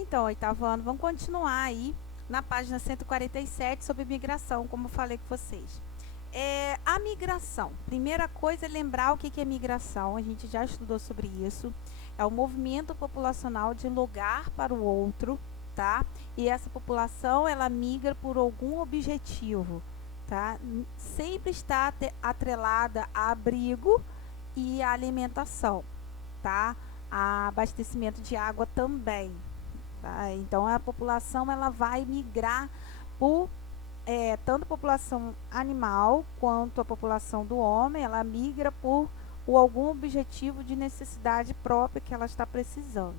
Então, oitavo ano, vamos continuar aí na página 147 sobre migração, como eu falei com vocês. A migração. Primeira coisa é lembrar o que é migração. A gente já estudou sobre isso. É o movimento populacional de um lugar para o outro, tá? E essa população, ela migra por algum objetivo, tá? Sempre está atrelada a abrigo e a alimentação, tá? A abastecimento de água também, tá? Então a população ela vai migrar por tanto a população animal quanto a população do homem, ela migra por algum objetivo de necessidade própria que ela está precisando.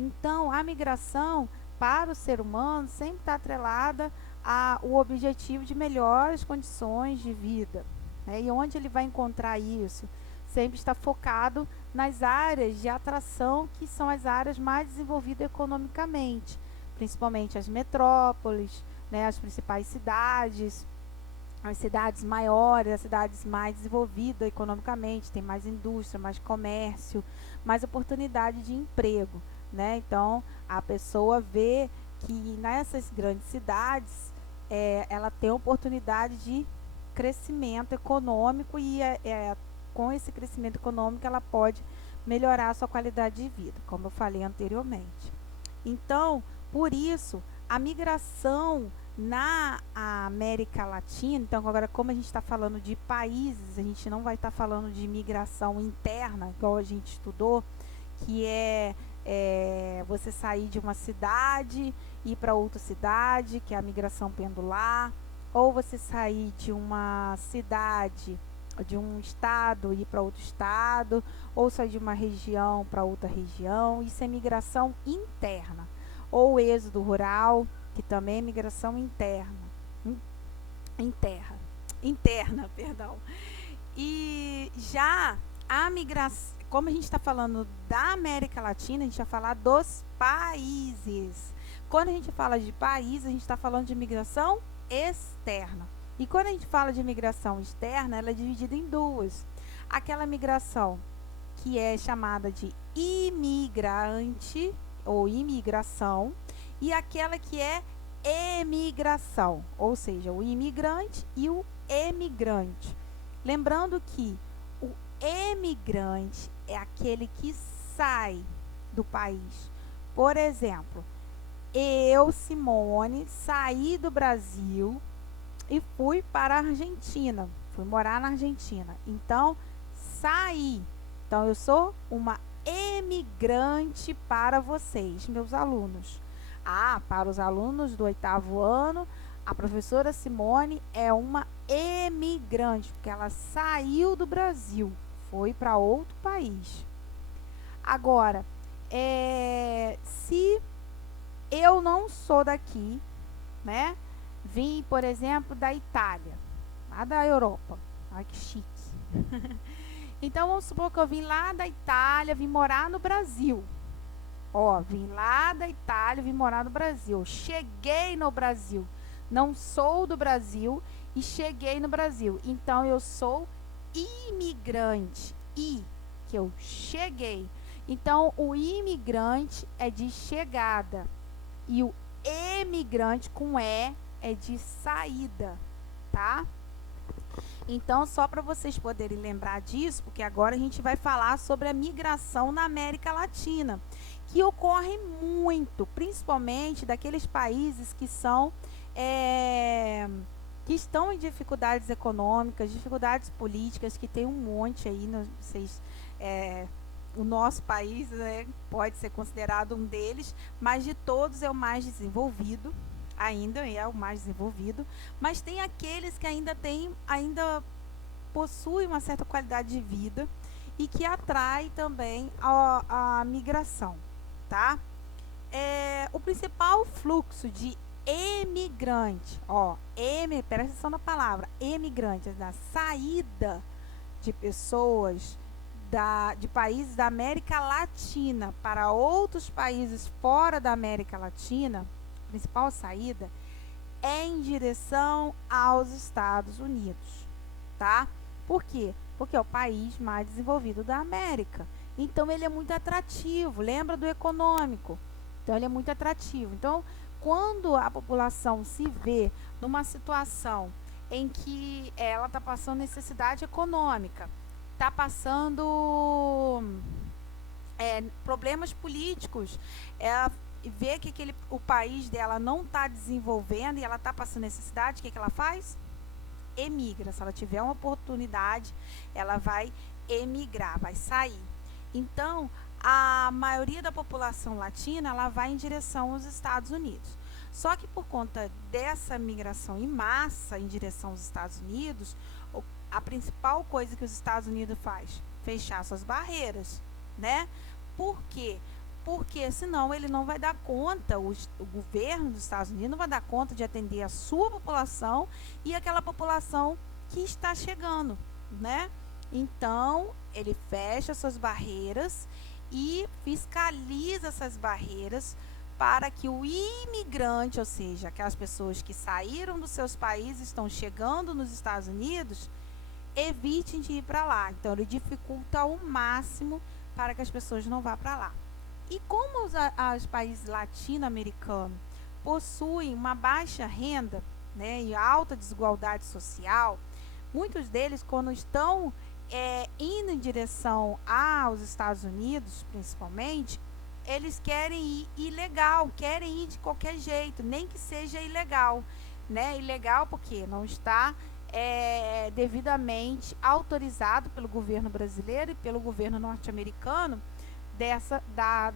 Então a migração para o ser humano sempre está atrelada ao objetivo de melhores condições de vida, né? E onde ele vai encontrar isso? Sempre está focado nas áreas de atração, que são as áreas mais desenvolvidas economicamente, principalmente as metrópoles, né, as principais cidades, as cidades maiores, as cidades mais desenvolvidas economicamente, tem mais indústria, mais comércio, mais oportunidade de emprego, né? Então, a pessoa vê que nessas grandes cidades ela tem oportunidade de crescimento econômico e com esse crescimento econômico ela pode melhorar a sua qualidade de vida, como eu falei anteriormente. Então, por isso, a migração na América Latina, então agora como a gente está falando de países, a gente não vai estar falando de migração interna, igual a gente estudou, que você sair de uma cidade e ir para outra cidade, que é a migração pendular, ou você sair de uma cidade, de um estado e ir para outro estado, ou sair de uma região para outra região. Isso é migração interna. Ou êxodo rural, que também é migração interna, perdão. E já a migração, como a gente está falando da América Latina, a gente vai falar dos países. Quando a gente fala de país, a gente está falando de migração externa. E quando a gente fala de migração externa, ela é dividida em duas. Aquela migração que é chamada de imigrante ou imigração, e aquela que é emigração, ou seja, o imigrante e o emigrante. Lembrando que o emigrante é aquele que sai do país. Por exemplo, eu, Simone, saí do Brasil e fui para a Argentina. Fui morar na Argentina. Então, saí. Então, eu sou uma emigrante para vocês, meus alunos. Para os alunos do oitavo ano, a professora Simone é uma emigrante, porque ela saiu do Brasil, foi para outro país. Agora, se eu não sou daqui, né? Vim, por exemplo, da Itália, lá da Europa. Ai, que chique. Então, vamos supor que eu vim lá da Itália, vim morar no Brasil. Vim lá da Itália, vim morar no Brasil. Cheguei no Brasil. Não sou do Brasil e cheguei no Brasil. Então, eu sou imigrante. Que eu cheguei. Então, o imigrante é de chegada. E o emigrante, com é de saída, tá? Então, só para vocês poderem lembrar disso, porque agora a gente vai falar sobre a migração na América Latina, que ocorre muito, principalmente daqueles países que são que estão em dificuldades econômicas, dificuldades políticas, que tem um monte aí, o nosso país, né, pode ser considerado um deles, mas de todos é o mais desenvolvido, ainda é o mais desenvolvido, mas tem aqueles que ainda possuem uma certa qualidade de vida e que atrai também a migração, tá? O principal fluxo de emigrante, presta atenção na palavra, emigrante, da saída de pessoas de países da América Latina para outros países fora da América Latina, a principal saída é em direção aos Estados Unidos, tá? Por quê? Porque é o país mais desenvolvido da América. Então, ele é muito atrativo. Lembra do econômico? Então, ele é muito atrativo. Então, quando a população se vê numa situação em que ela está passando necessidade econômica, está passando problemas políticos, ela vê que o país dela não está desenvolvendo e ela está passando necessidade, o que ela faz? Emigra. Se ela tiver uma oportunidade, ela vai emigrar, vai sair. Então, a maioria da população latina, ela vai em direção aos Estados Unidos. Só que por conta dessa migração em massa em direção aos Estados Unidos, a principal coisa que os Estados Unidos faz, fechar suas barreiras, né? Por quê? Porque senão ele não vai dar conta, o governo dos Estados Unidos não vai dar conta de atender a sua população e aquela população que está chegando, né? Então, ele fecha suas barreiras e fiscaliza essas barreiras para que o imigrante, ou seja, aquelas pessoas que saíram dos seus países, estão chegando nos Estados Unidos, evitem de ir para lá. Então, ele dificulta ao máximo para que as pessoas não vá para lá. E como os países latino-americanos possuem uma baixa renda, né, e alta desigualdade social, muitos deles, quando estão indo em direção aos Estados Unidos, principalmente, eles querem ir ilegal, querem ir de qualquer jeito, nem que seja ilegal, né? Ilegal porque não está devidamente autorizado pelo governo brasileiro e pelo governo norte-americano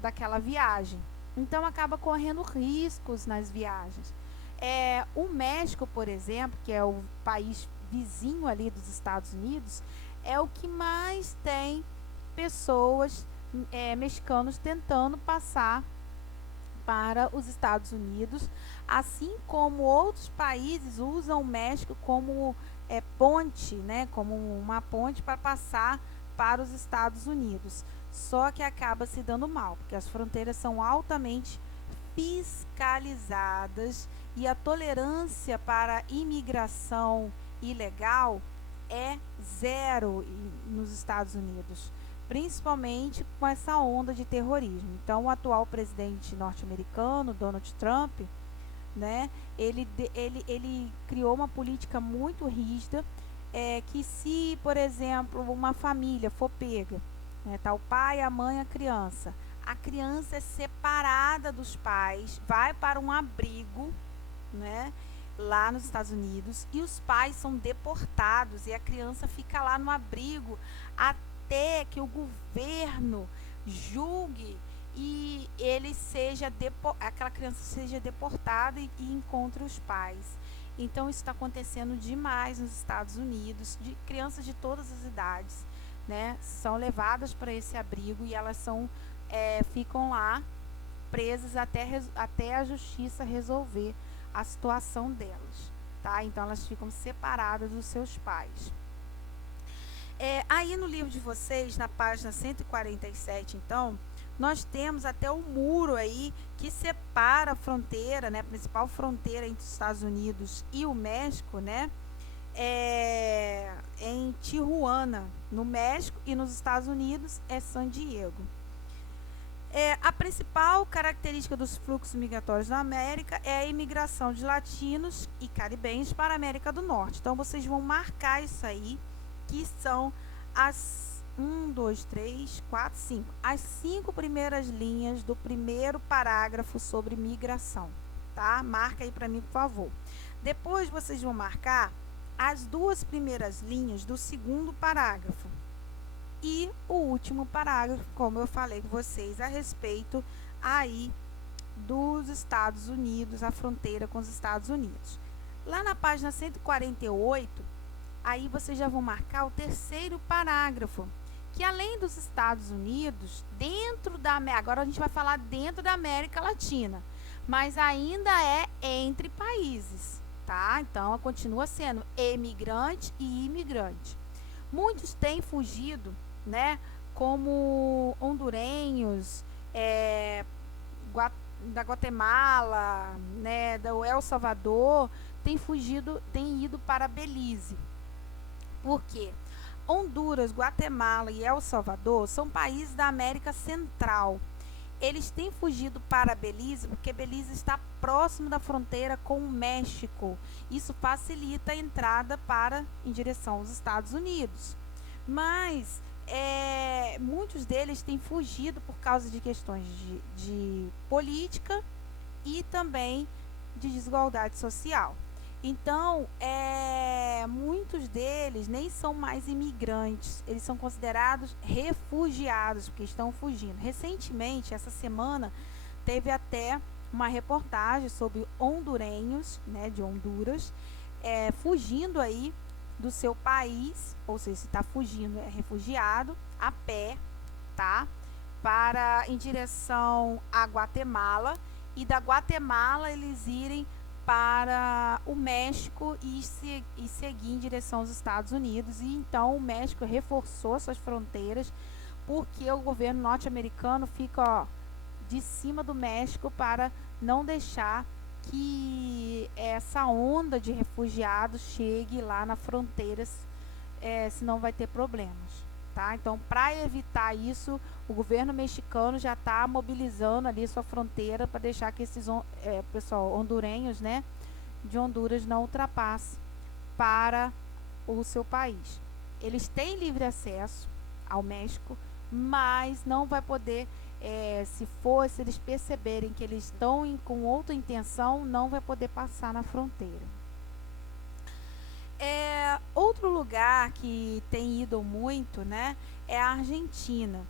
daquela viagem. Então, acaba correndo riscos nas viagens. O México, por exemplo, que é o país vizinho ali dos Estados Unidos, é o que mais tem pessoas mexicanos tentando passar para os Estados Unidos, assim como outros países usam o México como ponte, né, como uma ponte para passar para os Estados Unidos. Só que acaba se dando mal, porque as fronteiras são altamente fiscalizadas e a tolerância para imigração ilegal é zero nos Estados Unidos, principalmente com essa onda de terrorismo. Então, o atual presidente norte-americano, Donald Trump, né, ele criou uma política muito rígida, que se, por exemplo, uma família for pega, né, tá o pai, a mãe, a criança é separada dos pais, vai para um abrigo, né, lá nos Estados Unidos, e os pais são deportados e a criança fica lá no abrigo até que o governo julgue e aquela criança seja deportada e encontre os pais. Então, isso está acontecendo demais nos Estados Unidos, de crianças de todas as idades, né, são levadas para esse abrigo e elas ficam lá presas até a justiça resolver a situação delas, tá? Então, elas ficam separadas dos seus pais. Aí no livro de vocês, na página 147, então, nós temos até o muro aí que separa a fronteira, né, a principal fronteira entre os Estados Unidos e o México, né, em Tijuana, no México, e nos Estados Unidos é San Diego. A principal característica dos fluxos migratórios na América é a imigração de latinos e caribenhos para a América do Norte. Então, vocês vão marcar isso aí, que são as 5. As 5 primeiras linhas do primeiro parágrafo sobre migração, tá? Marca aí para mim, por favor. Depois, vocês vão marcar as 2 primeiras linhas do segundo parágrafo. E o último parágrafo, como eu falei com vocês, a respeito aí dos Estados Unidos, a fronteira com os Estados Unidos. Lá na página 148, aí vocês já vão marcar o terceiro parágrafo, que além dos Estados Unidos, agora a gente vai falar dentro da América Latina, mas ainda é entre países, tá? Então, continua sendo emigrante e imigrante. Muitos têm fugido, né, como hondurenhos, da Guatemala, né, do El Salvador, têm ido para Belize. Por quê? Honduras, Guatemala e El Salvador são países da América Central eles têm fugido para Belize porque Belize está próximo da fronteira com o México. Isso facilita a entrada em direção aos Estados Unidos. Mas muitos deles têm fugido por causa de questões de política e também de desigualdade social. Então, muitos deles nem são mais imigrantes, eles são considerados refugiados, porque estão fugindo. Recentemente, essa semana, teve até uma reportagem sobre hondurenhos, né, de Honduras, fugindo aí do seu país, ou seja, se está fugindo, é refugiado, a pé, tá? Em direção a Guatemala, e da Guatemala eles irem para o México e seguir em direção aos Estados Unidos. E então o México reforçou suas fronteiras, porque o governo norte-americano fica de cima do México para não deixar que essa onda de refugiados chegue lá na fronteira, senão vai ter problemas. Tá? Então, para evitar isso, o governo mexicano já está mobilizando ali sua fronteira para deixar que esses pessoal hondurenhos, né, de Honduras não ultrapassem para o seu país. Eles têm livre acesso ao México, mas não vai poder, se eles perceberem que eles estão com outra intenção, não vai poder passar na fronteira. Outro lugar que tem ido muito, né, é a Argentina.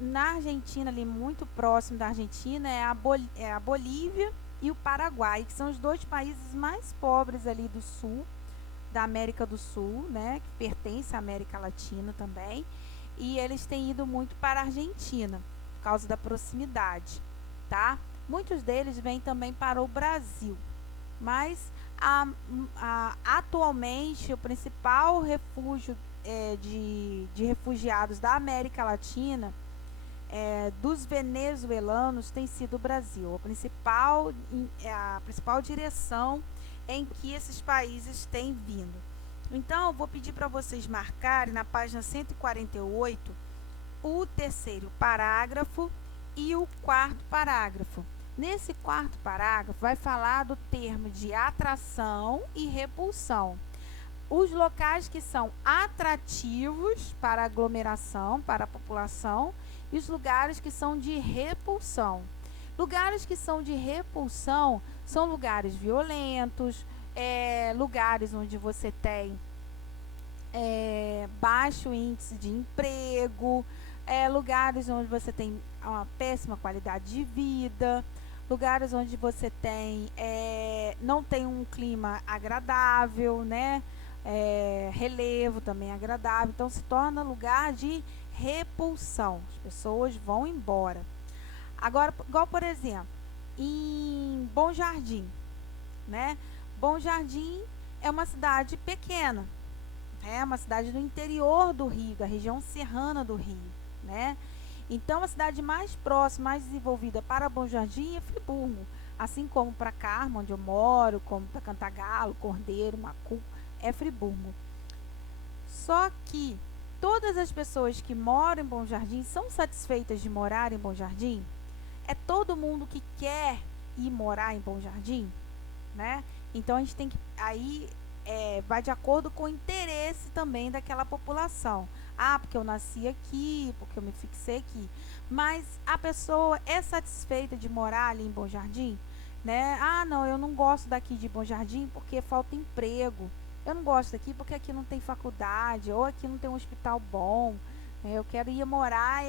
Na Argentina, ali muito próximo da Argentina, é a Bolívia e o Paraguai, que são os dois países mais pobres ali do sul, da América do Sul, né, que pertence à América Latina também, e eles têm ido muito para a Argentina, por causa da proximidade, tá? Muitos deles vêm também para o Brasil, mas atualmente o principal refúgio de refugiados da América Latina, dos venezuelanos, tem sido o Brasil. A principal direção em que esses países têm vindo. Então, eu vou pedir para vocês marcarem na página 148 o terceiro parágrafo e o quarto parágrafo. Nesse quarto parágrafo, vai falar do termo de atração e repulsão. Os locais que são atrativos para a aglomeração, para a população, e os lugares que são de repulsão. Lugares que são de repulsão são lugares violentos, lugares onde você tem baixo índice de emprego, lugares onde você tem uma péssima qualidade de vida, lugares onde você não tem um clima agradável, né? Relevo também agradável, então se torna lugar de repulsão, as pessoas vão embora. Agora, igual por exemplo, em Bom Jardim, né? Bom Jardim é uma cidade pequena, é uma cidade do interior do Rio, da região serrana do Rio, né? Então, a cidade mais próxima, mais desenvolvida para Bom Jardim é Friburgo, assim como para Carmo, onde eu moro, como para Cantagalo, Cordeiro, Macu, é Friburgo. Só que todas as pessoas que moram em Bom Jardim são satisfeitas de morar em Bom Jardim? É todo mundo que quer ir morar em Bom Jardim, né? Então, a gente tem que... Aí, vai de acordo com o interesse também daquela população. Porque eu nasci aqui, porque eu me fixei aqui. Mas a pessoa é satisfeita de morar ali em Bom Jardim, né? Não, eu não gosto daqui de Bom Jardim porque falta emprego. Eu não gosto daqui porque aqui não tem faculdade, ou aqui não tem um hospital bom. Eu quero ir morar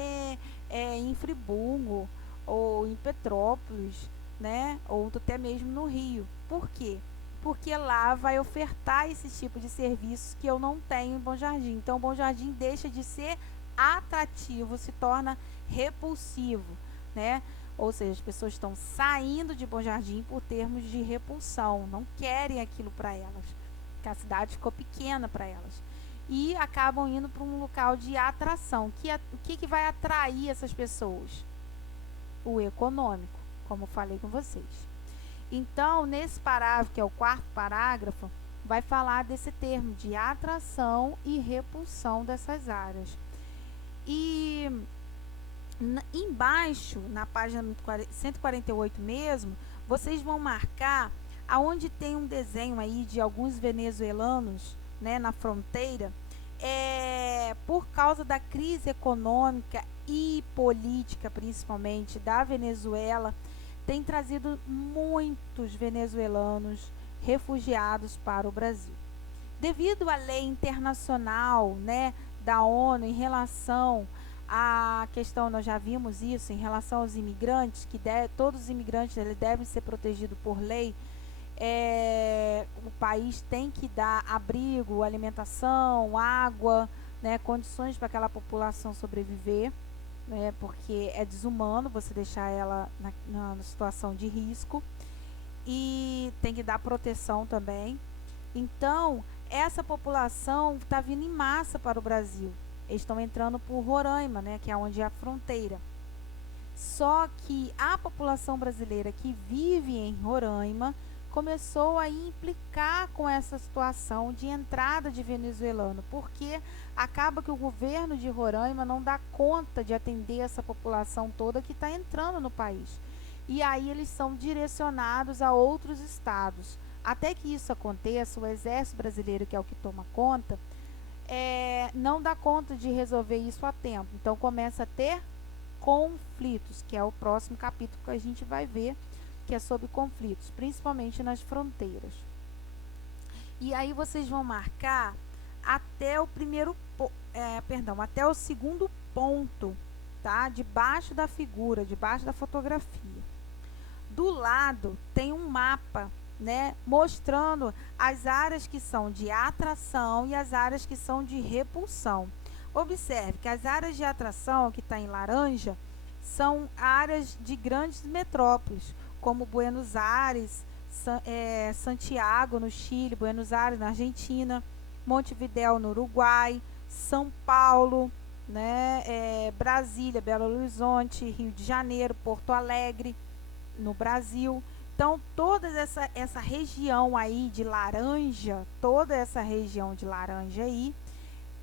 em Friburgo, ou em Petrópolis, né? Ou até mesmo no Rio. Por quê? Porque lá vai ofertar esse tipo de serviço que eu não tenho em Bom Jardim. Então, Bom Jardim deixa de ser atrativo, se torna repulsivo, né? Ou seja, as pessoas estão saindo de Bom Jardim por termos de repulsão, não querem aquilo para elas, porque a cidade ficou pequena para elas. E acabam indo para um local de atração. O que vai atrair essas pessoas? O econômico, como eu falei com vocês. Então, nesse parágrafo, que é o quarto parágrafo, vai falar desse termo de atração e repulsão dessas áreas. E Embaixo, na página 148 mesmo, vocês vão marcar aonde tem um desenho aí de alguns venezuelanos, né, na fronteira, por causa da crise econômica e política, principalmente da Venezuela, tem trazido muitos venezuelanos refugiados para o Brasil. Devido à lei internacional, né, da ONU em relação à questão, nós já vimos isso, em relação aos imigrantes, que todos os imigrantes eles devem ser protegidos por lei. O país tem que dar abrigo, alimentação, água, né, condições para aquela população sobreviver, né, porque é desumano você deixar ela na situação de risco, e tem que dar proteção também. Então, essa população está vindo em massa para o Brasil. Eles estão entrando por Roraima, né, que é onde é a fronteira. Só que a população brasileira que vive em Roraima começou a implicar com essa situação de entrada de venezuelano, porque acaba que o governo de Roraima não dá conta de atender essa população toda que está entrando no país. E aí eles são direcionados a outros estados. Até que isso aconteça, o Exército Brasileiro, que é o que toma conta, não dá conta de resolver isso a tempo. Então começa a ter conflitos, que é o próximo capítulo que a gente vai ver, que é sobre conflitos, principalmente nas fronteiras. E aí vocês vão marcar até o até o segundo ponto, tá? Debaixo da figura, debaixo da fotografia. Do lado tem um mapa, né, mostrando as áreas que são de atração e as áreas que são de repulsão. Observe que as áreas de atração, que está em laranja, são áreas de grandes metrópoles, como Buenos Aires, Santiago, no Chile, Buenos Aires, na Argentina, Montevidéu, no Uruguai, São Paulo, né, Brasília, Belo Horizonte, Rio de Janeiro, Porto Alegre, no Brasil. Então, toda essa região aí de laranja, toda essa região de laranja aí,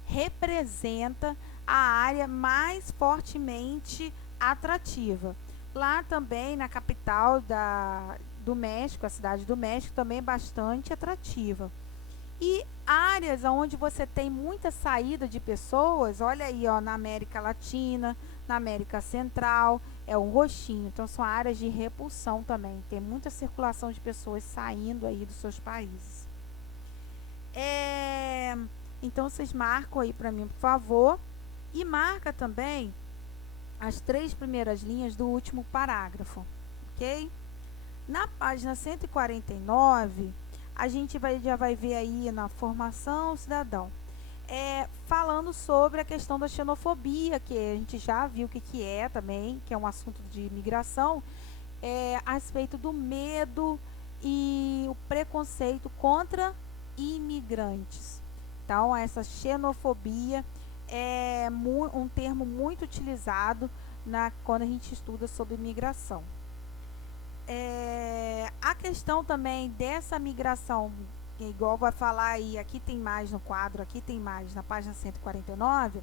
representa a área mais fortemente atrativa. Lá também, na capital do México, a cidade do México, também é bastante atrativa. E áreas onde você tem muita saída de pessoas, olha aí, ó, na América Latina, na América Central, é um roxinho. Então, são áreas de repulsão também. Tem muita circulação de pessoas saindo aí dos seus países. Então, vocês marcam aí para mim, por favor. E marca também as 3 primeiras linhas do último parágrafo, ok? Na página 149, a gente já vai ver aí na formação cidadão, falando sobre a questão da xenofobia, que a gente já viu o que é também, que é um assunto de imigração, a respeito do medo e o preconceito contra imigrantes. Então, essa xenofobia é um termo muito utilizado quando a gente estuda sobre migração. A questão também dessa migração, igual vai falar aí, aqui tem mais no quadro, aqui tem mais na página 149,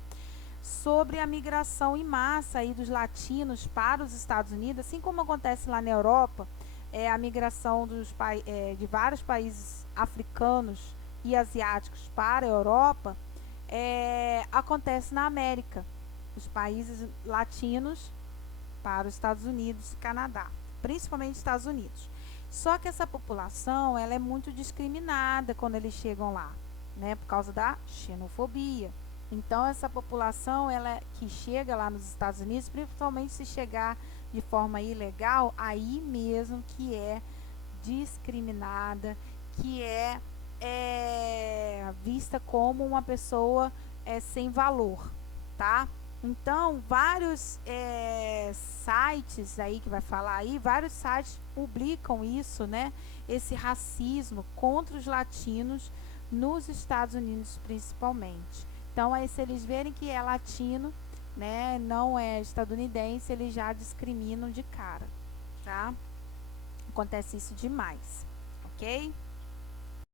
sobre a migração em massa aí dos latinos para os Estados Unidos, assim como acontece lá na Europa, a migração de vários países africanos e asiáticos para a Europa, acontece na América, os países latinos para os Estados Unidos e Canadá, principalmente Estados Unidos. Só que essa população, ela é muito discriminada quando eles chegam lá, né, por causa da xenofobia. Então, essa população, ela que chega lá nos Estados Unidos, principalmente se chegar de forma ilegal, aí mesmo que é discriminada, que é vista como uma pessoa sem valor, tá? Então, vários sites aí que vai falar aí, vários sites publicam isso, né? Esse racismo contra os latinos nos Estados Unidos, principalmente. Então, aí se eles verem que é latino, né, não é estadunidense, eles já discriminam de cara, tá? Acontece isso demais, ok?